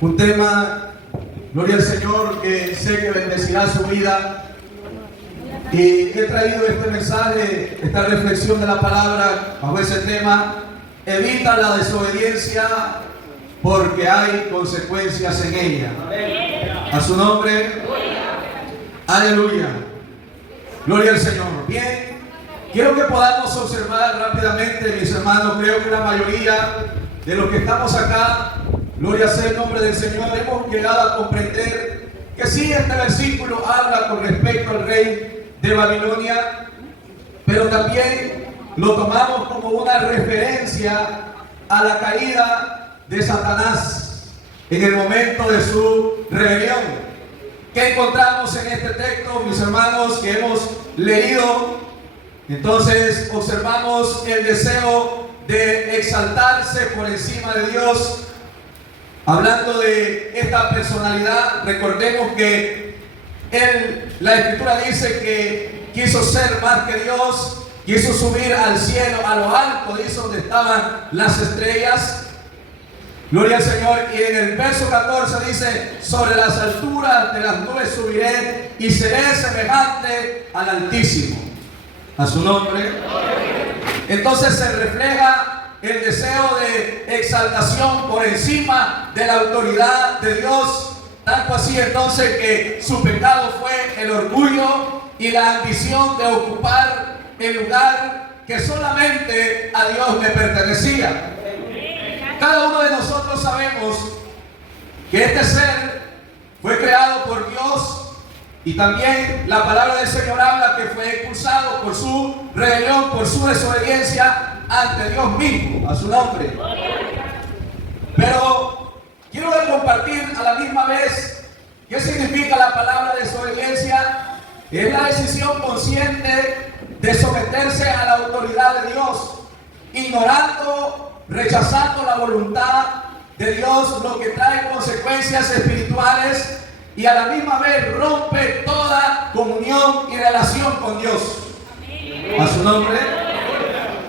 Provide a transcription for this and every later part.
Un tema, gloria al Señor, que sé que bendecirá su vida. Y he traído este mensaje, esta reflexión de la palabra bajo ese tema: evita la desobediencia porque hay consecuencias en ella. A su nombre, aleluya, gloria al Señor. Bien, quiero que podamos observar rápidamente, mis hermanos. Creo que la mayoría de los que estamos acá, gloria sea el nombre del Señor, hemos llegado a comprender que sí, este versículo habla con respecto al rey de Babilonia, pero también lo tomamos como una referencia a la caída de Satanás en el momento de su rebelión. ¿Qué encontramos en este texto, mis hermanos, que hemos leído? Entonces observamos el deseo de exaltarse por encima de Dios. Hablando de esta personalidad, recordemos que la Escritura dice que quiso ser más que Dios, quiso subir al cielo, a lo alto, dice, donde estaban las estrellas. Gloria al Señor. Y en el verso 14 dice: sobre las alturas de las nubes subiré y seré semejante al Altísimo. A su nombre. Entonces se refleja el deseo de exaltación por encima de la autoridad de Dios. Tanto así entonces que su pecado fue el orgullo y la ambición de ocupar el lugar que solamente a Dios le pertenecía. Cada uno de nosotros sabemos que este ser fue creado por Dios, y también la palabra del Señor habla que fue expulsado por su rebelión, por su desobediencia ante Dios mismo. A su nombre. Pero quiero compartir a la misma vez qué significa la palabra desobediencia. Es la decisión consciente de someterse a la autoridad de Dios, ignorando, rechazando la voluntad de Dios, lo que trae consecuencias espirituales, y a la misma vez rompe toda comunión y relación con Dios. A su nombre.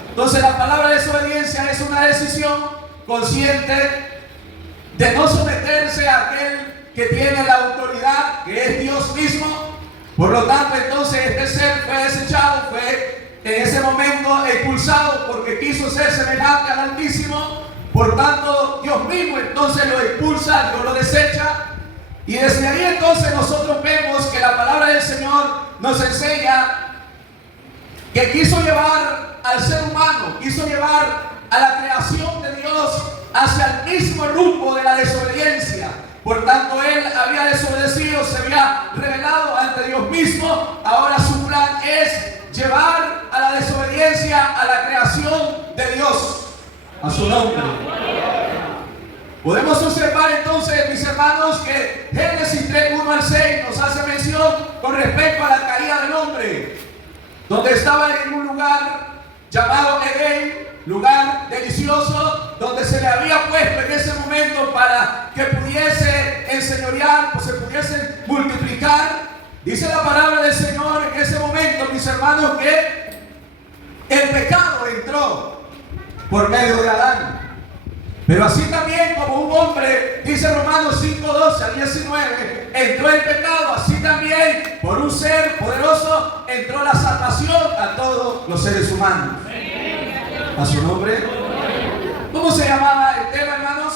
Entonces la palabra desobediencia es una decisión consciente de no someterse a aquel que tiene la autoridad, que es Dios mismo. Por lo tanto, entonces este ser fue desechado, fue en ese momento expulsado porque quiso ser semejante al Altísimo. Por tanto, Dios mismo entonces lo expulsa, Dios lo desecha. Y desde ahí entonces nosotros vemos que la palabra del Señor nos enseña que quiso llevar al ser humano, quiso llevar a la creación de Dios hacia el mismo rumbo de la desobediencia. Por tanto, él había desobedecido, se había rebelado ante Dios mismo. Ahora su plan es llevar a la desobediencia a la creación de Dios. A su nombre. Podemos observar entonces, mis hermanos, que Génesis 3, 1 al 6 nos hace mención con respecto a la caída del hombre, donde estaba en un lugar llamado Edén, lugar delicioso, donde se le había puesto en ese momento para que pudiese enseñorear, pues se pudiese multiplicar. Dice la palabra del Señor en ese momento, mis hermanos, que el pecado entró por medio de Adán. Pero así también como un hombre, dice Romanos 5, 12 al 19, entró el pecado, así también por un ser poderoso entró la salvación a todos los seres humanos. A su nombre. ¿Cómo se llamaba el tema, hermanos?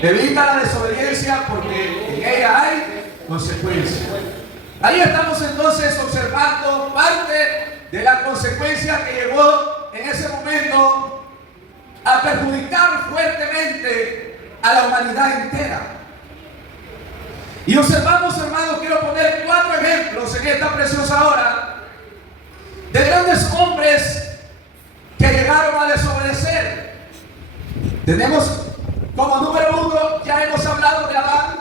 Evita la desobediencia porque en ella hay consecuencias. Ahí estamos entonces observando parte de la consecuencia que llegó en ese momento a perjudicar fuertemente a la humanidad entera. Y observamos, hermanos, quiero poner 4 ejemplos en esta preciosa hora de grandes hombres que llegaron a desobedecer. Tenemos como número 1, ya hemos hablado de Adán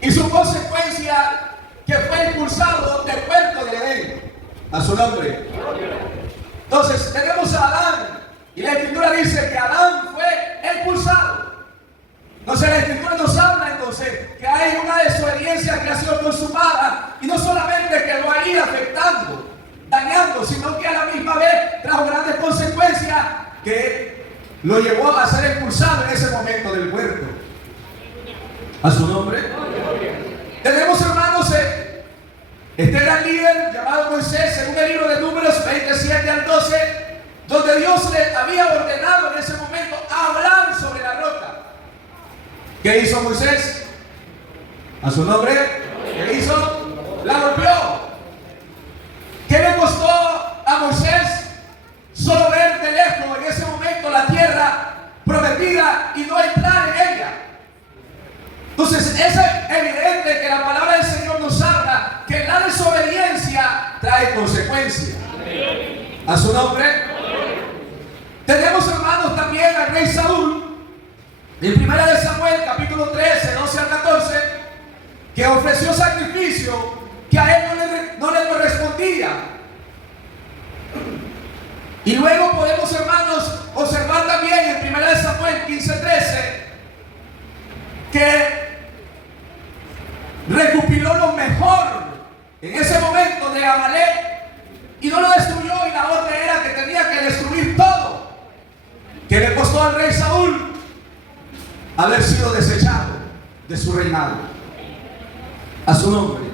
y su consecuencia, que fue expulsado del huerto de Edén. A su nombre. Entonces tenemos a Adán, y la Escritura dice que Adán fue expulsado. Entonces la Escritura nos habla entonces que hay una desobediencia que ha sido consumada, y no solamente que lo ha ido afectando, dañando, sino que a la misma vez trajo grandes consecuencias, que lo llevó a ser expulsado en ese momento del huerto. A su nombre. Tenemos, hermanos, este gran líder llamado Moisés, según el libro de Números 27 al 12, donde Dios le había ordenado en ese momento hablar sobre la roca. ¿Qué hizo Moisés? A su nombre. ¿Qué hizo? La golpeó. ¿Qué le costó a Moisés? Solo ver de lejos en ese momento la tierra prometida y no entrar en ella. Entonces es evidente que la palabra del Señor nos habla que la desobediencia trae consecuencias. A su nombre. Tenemos, hermanos, también al rey Saúl en 1 Samuel capítulo 13, 12 al 14, que ofreció sacrificio que a él no le correspondía. Y luego podemos, hermanos, observar también en 1 Samuel 15, 13 que recopiló lo mejor en ese momento de Amalek y no lo destruyó, y la orden era que tenía que destruir todo, que le costó al rey Saúl haber sido desechado de su reinado. A su nombre.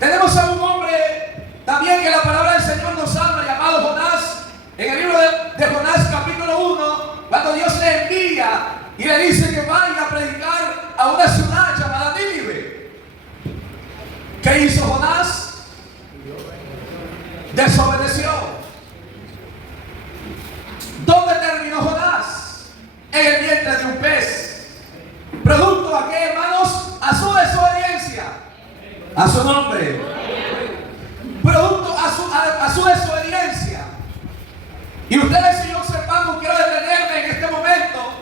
Tenemos a un hombre también que la palabra del Señor nos habla, llamado Jonás, en el libro de Jonás capítulo 1, cuando Dios le envía y le dice que vaya a predicar a una ciudad llamada Nínive. ¿Qué hizo Jonás? Desobedeció. ¿Dónde terminó Jonás? En el vientre de un pez. ¿Producto a qué, hermanos? A su desobediencia. A su nombre. Producto a su desobediencia. Y ustedes y yo observamos, quiero detenerme en este momento,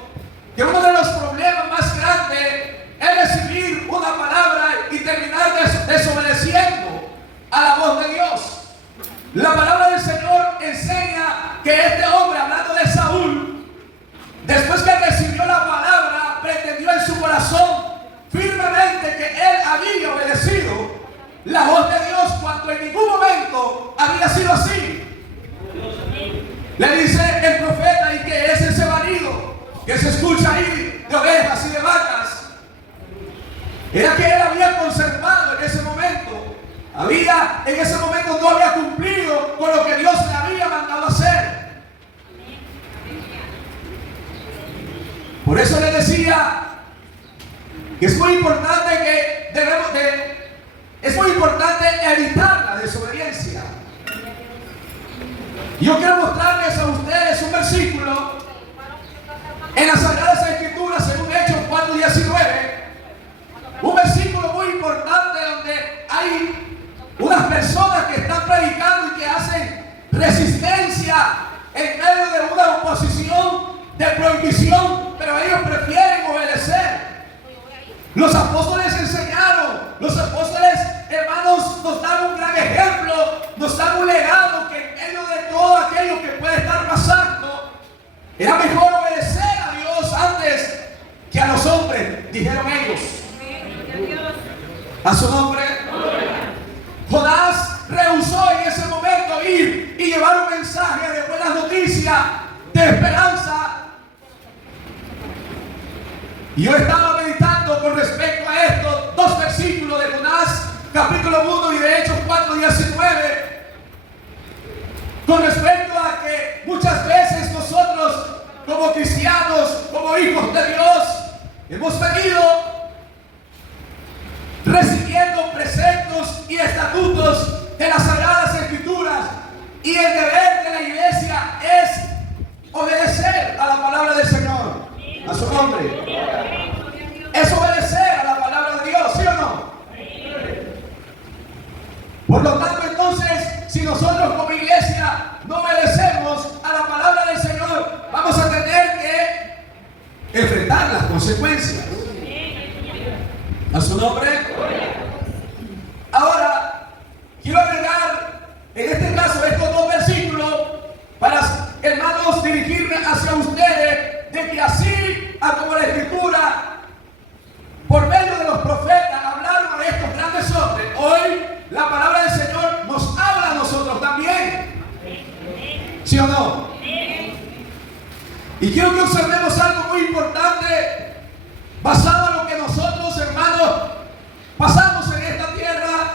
que uno de los problemas más grandes es recibir una palabra y terminar desobedeciendo a la voz de Dios. La palabra del Señor enseña que este hombre, hablando de Saúl, después que recibió la palabra, pretendió en su corazón firmemente que él había obedecido la voz de Dios, cuando en ningún momento había sido así. Le dice el profeta: ¿y qué es ese balido que se escucha ahí de ovejas y de vacas? Era que él había conservado en ese momento, en ese momento no había cumplido con lo que Dios le había mandado hacer. Por eso le decía que es muy importante evitar la desobediencia. Yo quiero mostrarles a ustedes un versículo en las Sagradas Escrituras, según Hechos 4:19, un versículo muy importante donde hay unas personas que están predicando y que hacen resistencia en medio de una oposición de prohibición, pero ellos prefieren obedecer. Los apóstoles enseñaron, los apóstoles, hermanos, nos dan un gran ejemplo, nos dan un legado que en medio de todo aquello que puede estar pasando, era mejor obedecer a Dios antes que a los hombres, dijeron ellos. A su nombre. Jonás rehusó en ese momento ir y llevar un mensaje de buenas noticias, de esperanza. Y yo estaba meditando con respecto a estos dos versículos de Jonás, capítulo 1 y de Hechos 4:19, con respecto a que muchas veces nosotros, como cristianos, como hijos de Dios, hemos venido recibiendo preceptos y estatutos de las Sagradas Escrituras, y el deber de la iglesia es obedecer a la palabra del Señor. A su nombre. Es obedecer a la palabra de Dios, ¿sí o no? Por lo tanto, entonces, si nosotros como iglesia no obedecemos a la palabra del Señor, vamos a tener que enfrentar las consecuencias. A su nombre. Ahora, quiero agregar en este caso estos dos versículos para, hermanos, dirigirme hacia ustedes, de que así como la Escritura por medio de los profetas hablaron de estos grandes hombres, hoy la palabra del Señor nos habla a nosotros también. ¿Sí o no? basado en lo que nosotros, hermanos, pasamos en esta tierra,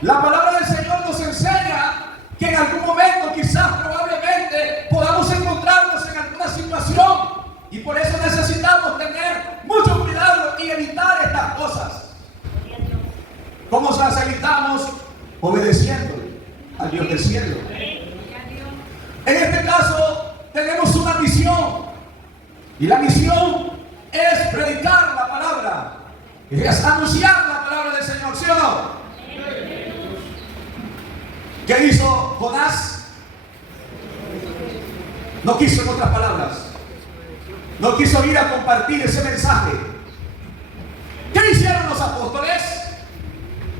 la palabra del Señor nos enseña que en algún momento, quizás probablemente, podamos encontrarnos en alguna situación, y por eso necesitamos tener mucho cuidado y evitar estas cosas. ¿Cómo las evitamos? Obedeciéndole al Dios del cielo. En este caso tenemos una misión, y la misión es predicar la palabra, es anunciar la palabra del Señor, ¿sí o no? ¿Qué hizo Jonás? No quiso, en otras palabras, no quiso ir a compartir ese mensaje. ¿Qué hicieron los apóstoles?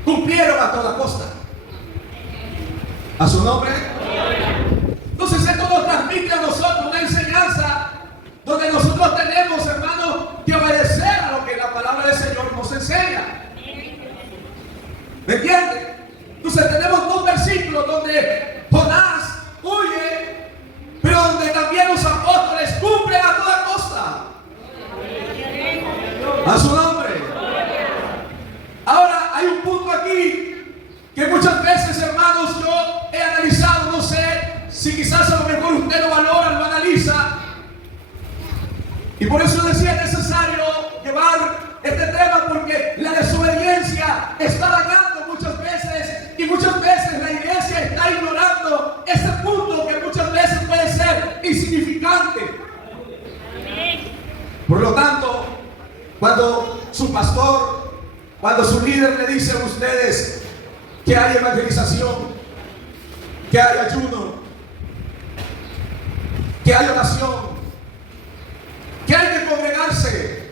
Cumplieron a toda costa. ¿A su nombre? Entonces esto nos transmite a nosotros una enseñanza donde nosotros tenemos, hermanos, que obedecer a lo que la palabra del Señor nos enseña. ¿Me entienden? Entonces tenemos dos versículos donde Jonás huye, pero donde también los apóstoles cumplen a toda costa. A su nombre. Ahora hay un punto aquí que muchas veces, hermanos, yo he analizado, no sé si quizás a lo mejor usted lo valora, lo analiza, y por eso decía es necesario llevar este tema, porque la desobediencia está dañando muchas veces, y muchas veces la iglesia está ignorando ese punto que muchas veces puede ser insignificante. Por lo tanto, cuando su pastor, cuando su líder le dice a ustedes que hay evangelización, que hay ayuno, que hay oración, que hay que congregarse,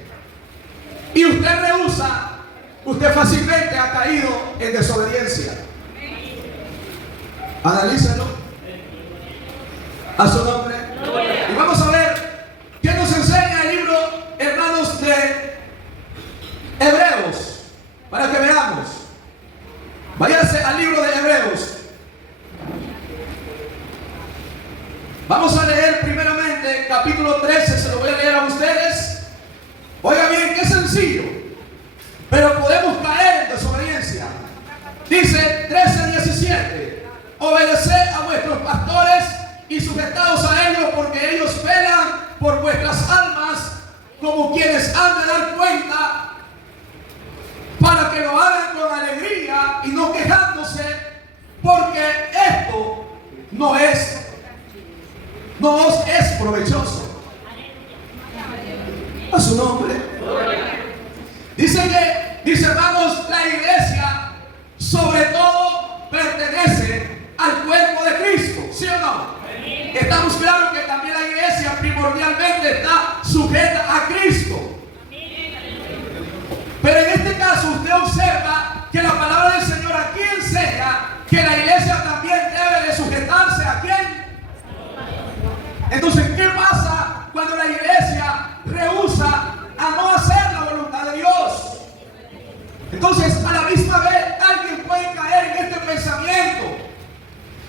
y usted rehúsa, usted fácilmente ha caído en desobediencia. Analícenlo. A su nombre. Y vamos a ver qué nos enseña el libro, hermanos, de Hebreos, para que veamos. Váyanse al libro de Hebreos. Vamos a leer primeramente capítulo 13, se lo voy a leer a ustedes. Oiga bien, qué sencillo, pero podemos caer en desobediencia. Dice 13:17: obedeced a vuestros pastores y sujetaos a ellos, porque ellos velan por vuestras almas como quienes han de dar cuenta, para que lo hagan con alegría y no quejándose, porque esto no os es provechoso. A su nombre. Dice hermanos, la iglesia sobre todo pertenece al cuerpo de Cristo, ¿sí o no? Estamos claros que también la iglesia primordialmente está sujeta a Cristo. Pero en este caso usted observa que la palabra del Señor aquí enseña que la iglesia también debe de sujetarse ¿a quién? Entonces, ¿qué pasa cuando la iglesia rehúsa a no hacer la voluntad de Dios? Entonces, a la misma vez, alguien puede caer en este pensamiento.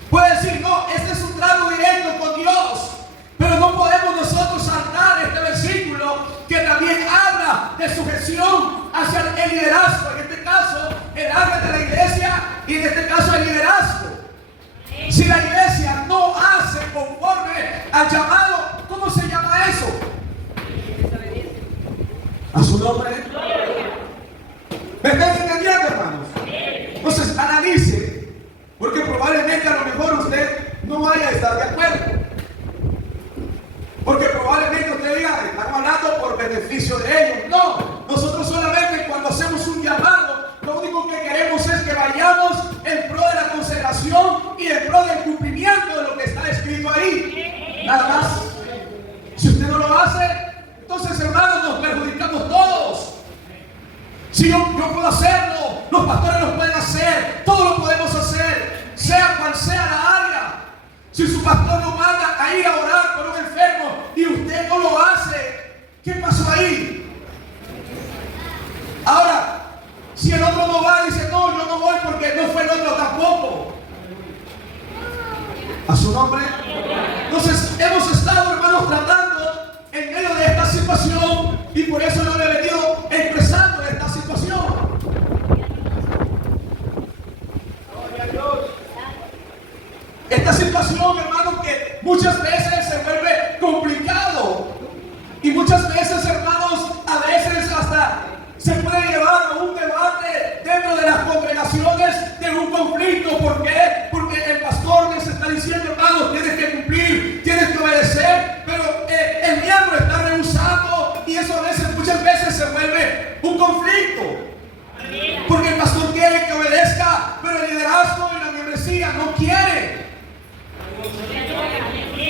Puede decir, no, este es un trato directo con Dios. Pero no podemos nosotros saltar este versículo que también habla de sujeción hacia el liderazgo. En este caso, el área de la iglesia, y en este caso el liderazgo. Si la iglesia no hace conforme al llamado, ¿cómo se llama eso? A su nombre. ¿Me están entendiendo, hermanos? Entonces analice, porque probablemente a lo mejor usted no vaya a estar de acuerdo. Porque probablemente usted diga, estamos hablando por beneficio de ellos. No, nosotros solamente cuando hacemos un llamado, lo único que queremos es que vayamos en pro de la consagración y en pro del cumplimiento de lo que está escrito ahí. Nada más. Si usted no lo hace, entonces, hermanos, nos perjudicamos todos. Si yo puedo hacerlo, los pastores lo pueden hacer, todos lo podemos hacer, sea cual sea la área. Si su pastor lo manda a ir a orar por un enfermo y usted no lo hace, ¿qué pasó ahí? Ahora, si el otro no va, dice, no, yo no voy porque no fue el otro tampoco. A su nombre. Entonces, hemos estado, hermanos, tratando en medio de esta situación, y por eso yo le conflicto. ¿Por qué? Porque el pastor les está diciendo, hermanos, tienes que cumplir, tienes que obedecer, pero el miembro está rehusando y eso muchas veces se vuelve un conflicto. Porque el pastor quiere que obedezca, pero el liderazgo y la membresía no quiere.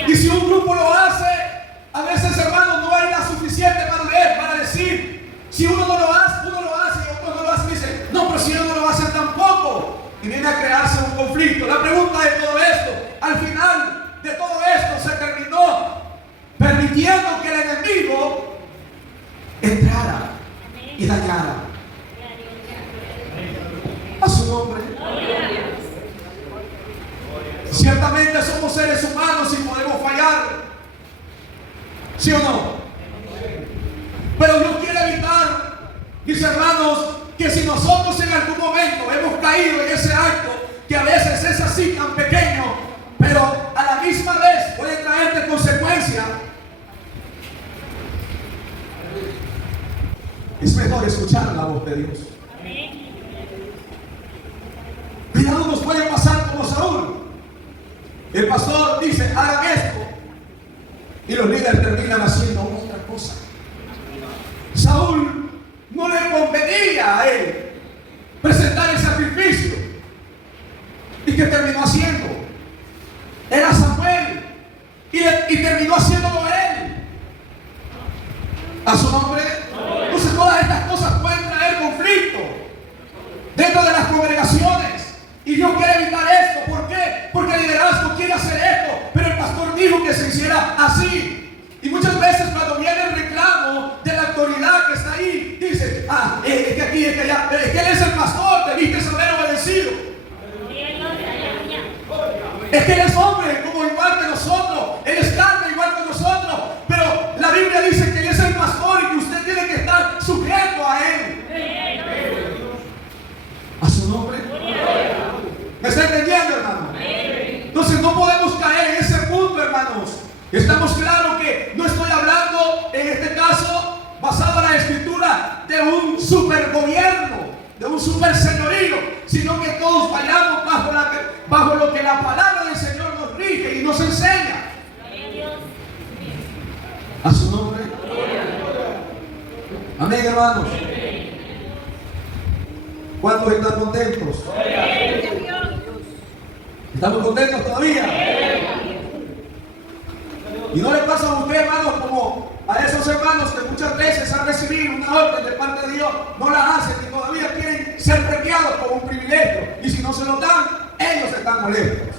Y si un grupo lo hace, a veces, hermanos, no hay la suficiente madurez para decir, si uno no lo hace y otro no lo hace, dice, no, pero si ellos no lo hacen tampoco. Y viene a crearse un conflicto. La pregunta de todo esto, al final de todo esto, se terminó permitiendo que el enemigo entrara y dañara. A su nombre. Ciertamente somos seres humanos y podemos fallar. ¿Sí o no? Pero Dios quiere evitar, mis hermanos, que si nosotros en algún momento hemos caído en ese acto, que a veces es así tan pequeño, pero a la misma vez puede traerte consecuencias, es mejor escuchar la voz de Dios. Cuidado, nos puede pasar como Saúl. El pastor dice, hagan esto, y los líderes terminan haciendo otra cosa. Saúl no le convenía a él presentar el sacrificio. ¿Y qué terminó haciendo? Era Samuel. Y terminó haciéndolo él. A su nombre. Entonces todas estas cosas pueden traer conflicto dentro de las congregaciones. Y Dios quiere evitar esto. ¿Por qué? Porque el liderazgo quiere hacer esto, pero el pastor dijo que se hiciera así. Y muchas veces cuando viene el reclamo de la autoridad que está ahí, dice, es que aquí, es que allá, es que él es el pastor, debiste haber obedecido. Es que él es hombre, como igual que nosotros, él es carne igual que nosotros, pero la Biblia dice que él es el pastor y que usted tiene que estar sujeto a él. A su nombre. ¿Me está entendiendo, hermano? Entonces no podemos caer en ese punto, hermanos. Estamos claros que no estoy hablando, en este caso, basado en la escritura, de un supergobierno, de un super señorío, sino que todos vayamos bajo lo que la palabra del Señor nos rige y nos enseña. A su nombre. Amén, hermanos. ¿Cuántos están contentos? ¿Estamos contentos todavía? Y no le pasa a usted, hermanos, como a esos hermanos que muchas veces han recibido una orden de parte de Dios, no la hacen y todavía quieren ser premiados como un privilegio. Y si no se lo dan, ellos están molestos.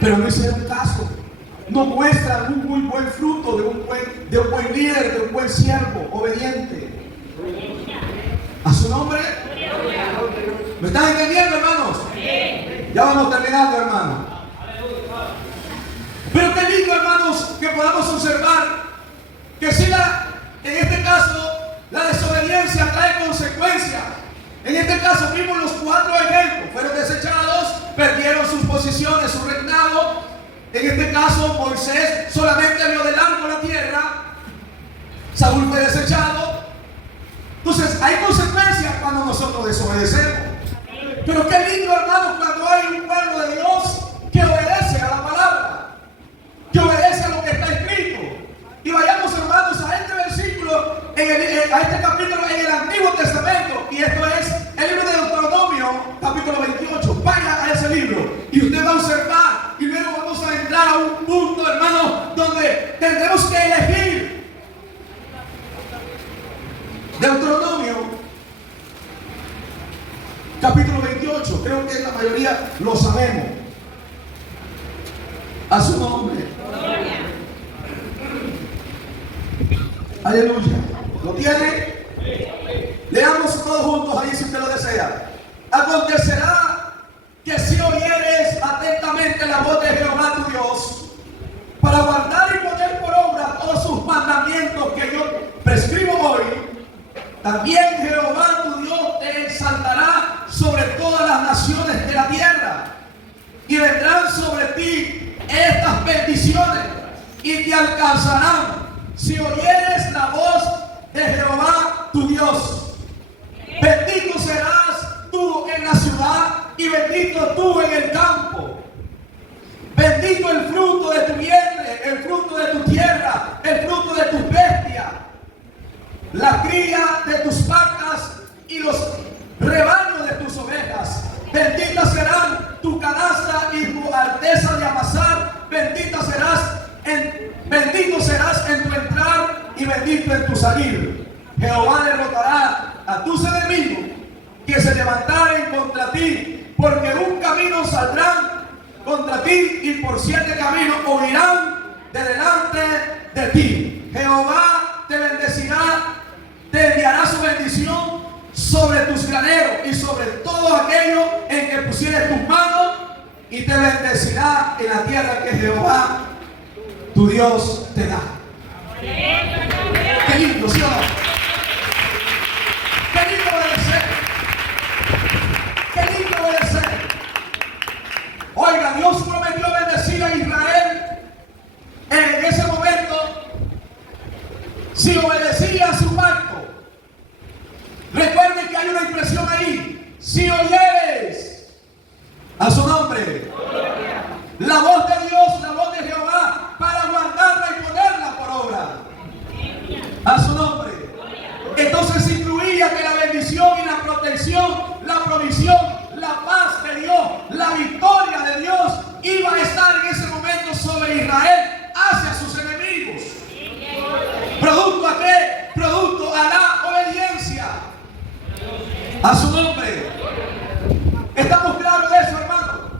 Pero no hicieron caso. No muestran un muy buen fruto de un buen líder, de un buen siervo, obediente. A su nombre. ¿Me están entendiendo, hermanos? Ya vamos terminando, hermano. Pero qué lindo, hermanos, que podamos observar que si en este caso la desobediencia trae consecuencias. En este caso vimos los 4 ejemplos. Fueron desechados, perdieron sus posiciones, su reinado. En este caso Moisés solamente vio del arco la tierra. Saúl fue desechado. Entonces hay consecuencias cuando nosotros desobedecemos. Pero qué lindo, hermanos, cuando hay un pueblo de Dios que obedece a la palabra, que obedece a lo que está escrito. Y vayamos, hermanos, a este versículo, a este capítulo en el Antiguo Testamento, y esto es el libro de Deuteronomio, capítulo 28. Vaya a ese libro y usted va a observar, y luego vamos a entrar a un punto, hermanos, donde tendremos que elegir. Deuteronomio, capítulo 28, creo que la mayoría lo sabemos. A su nombre. Aleluya. ¿Lo tiene? Leamos todos juntos ahí si usted lo desea. Acontecerá que si oyeres atentamente la voz de Jehová tu Dios, para guardar y poner por obra todos sus mandamientos que yo prescribo hoy, también Jehová tu Dios te exaltará sobre todas las naciones de la tierra, y vendrán sobre ti estas bendiciones y te alcanzarán si oyeres la voz de Jehová tu Dios. Bendito serás tú tú en el campo. Bendito el fruto de tu vientre, el fruto de tu tierra, el fruto de tus bestias, la cría de tus vacas y los rebaños de tus ovejas. Benditas serán tu canasta y tu arteza de amasar. Bendito serás en tu entrar y bendito en tu salir. Jehová derrotará a tus enemigos que se levantaren contra ti, porque un camino saldrán contra ti y por 7 caminos huirán de delante de ti. Jehová te bendecirá, te enviará su bendición sobre tus graneros y sobre todo aquello en que pusieres tus manos, y te bendecirá en la tierra que Jehová tu Dios te da. Qué lindo, ¿sí o no? Qué lindo obedecer. Qué lindo obedecer. Oiga, Dios prometió bendecir a Israel en ese momento si obedecía a su pacto. Recuerden que hay una impresión ahí. Si oyeres a su nombre, la voz de Dios, la voz de Jehová, para guardarla y ponerla por obra. A su nombre. Entonces incluía que la bendición y la protección, la provisión, la paz de Dios, la victoria de Dios iba a estar en ese momento sobre Israel hacia sus enemigos. ¿Producto a qué? Producto a la obediencia. A su nombre. ¿Estamos claros de eso, hermano?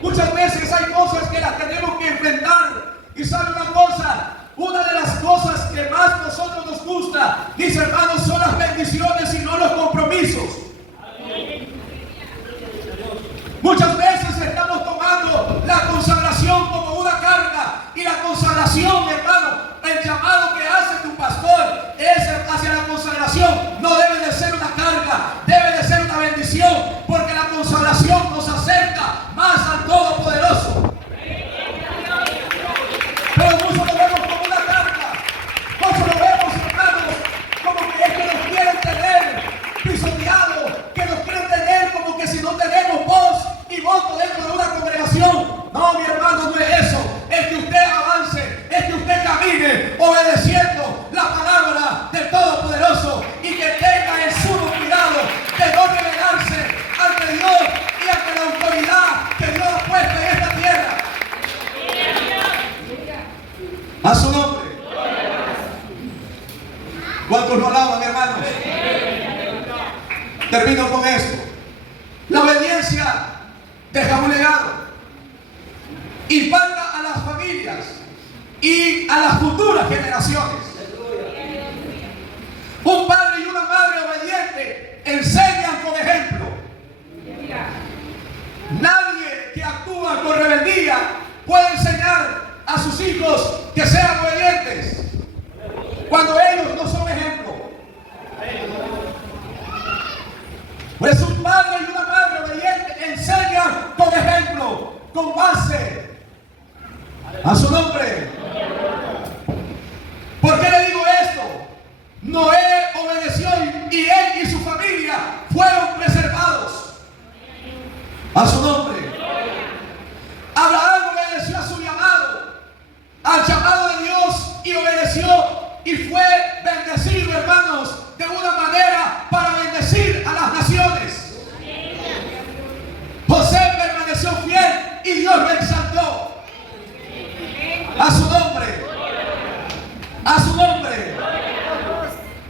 Muchas veces hay cosas que las tenemos que enfrentar. Y sabe una cosa, una de las cosas que más a nosotros nos gusta, mis hermanos, son las bendiciones y no los compromisos. Muchas veces estamos tomando la consagración como una carga, y la consagración, hermano, el llamado que hace tu pastor es hacia la consagración. No debe de ser una carga, debe de ser una bendición, porque la consagración nos acerca más al Todopoderoso. Pero muchos lo vemos como una carga, muchos lo vemos, hermanos, como que es que nos quieren tener pisoteados, que nos quieren tener como que si no tenemos voz y voto dentro de una congregación. No, mi hermano, no es eso. Es que usted avance, es que usted camine obedeciendo la palabra del Todopoderoso, y que tenga el sumo cuidado de no rebelarse ante Dios y ante la autoridad que Dios ha puesto en esta tierra. A su nombre. ¿Cuántos lo alaban, hermanos? Termino con esto. La obediencia deja un legado, impacta a las familias y a las futuras generaciones. Un padre y una madre obediente enseñan con ejemplo. Nadie que actúa con rebeldía puede enseñar a sus hijos que sean obedientes cuando ellos no son ejemplo. Pues un padre y una madre obediente enseñan con ejemplo, con base. A su nombre. ¿Por qué le digo esto? Noé obedeció y él y su familia fueron preservados. A su nombre. Abraham obedeció a su llamado, al llamado de Dios, y obedeció y fue bendecido, hermanos, de una manera para bendecir a las naciones. José permaneció fiel y Dios lo exaltó. A su nombre. A su nombre.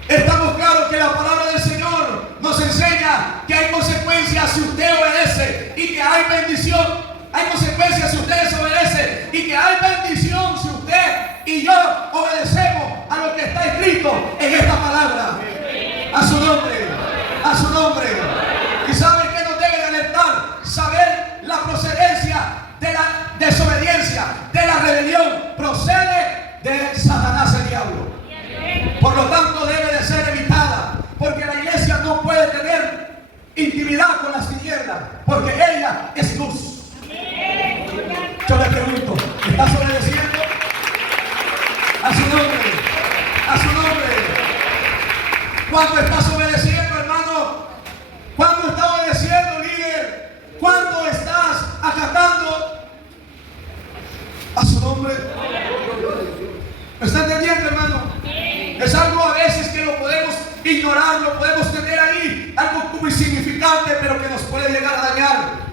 Estamos claros que la palabra del Señor nos enseña que hay consecuencias si usted obedece, y que hay bendición. Hay consecuencias si usted desobedece, y que hay bendición si usted y yo obedecemos a lo que está escrito en esta palabra. A su nombre. A su nombre. ¿Y saben qué nos debe de alertar? Saber la procedencia de la desobediencia, de la rebelión. Procede de Satanás, el diablo. Por lo tanto, debe de ser evitada, porque la iglesia no puede tener intimidad con las tinieblas, porque ella es luz. Yo le pregunto, ¿estás obedeciendo? A su nombre. A su nombre. ¿Cuánto estás obedeciendo, hermano? ¿Cuánto estás obedeciendo, líder? ¿Cuánto estás ignorarlo, podemos tener ahí algo como insignificante, pero que nos puede llegar a dañar.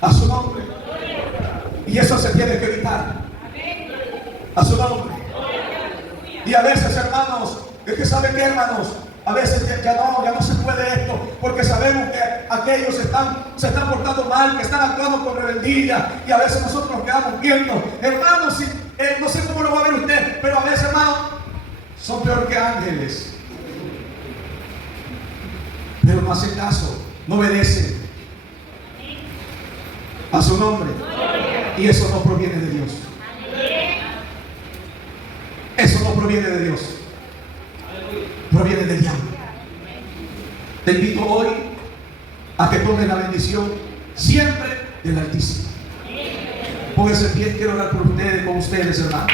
A su nombre. Y eso se tiene que evitar. A su nombre. Y a veces, hermanos, es que ¿saben qué, hermanos? A veces ya no se puede esto, porque sabemos que aquellos se están portando mal, que están actuando con rebeldía, y a veces nosotros nos quedamos viendo. Hermanos, no sé cómo lo va a ver usted, pero a veces, hermanos, son peor que ángeles. Pero no hacen caso, no obedecen. A su nombre. Y eso no proviene de Dios. Eso no proviene de Dios. Proviene del diablo. Te invito hoy a que tomes la bendición siempre del Altísimo. Pónganse en pie, quiero orar por ustedes, con ustedes, hermanos.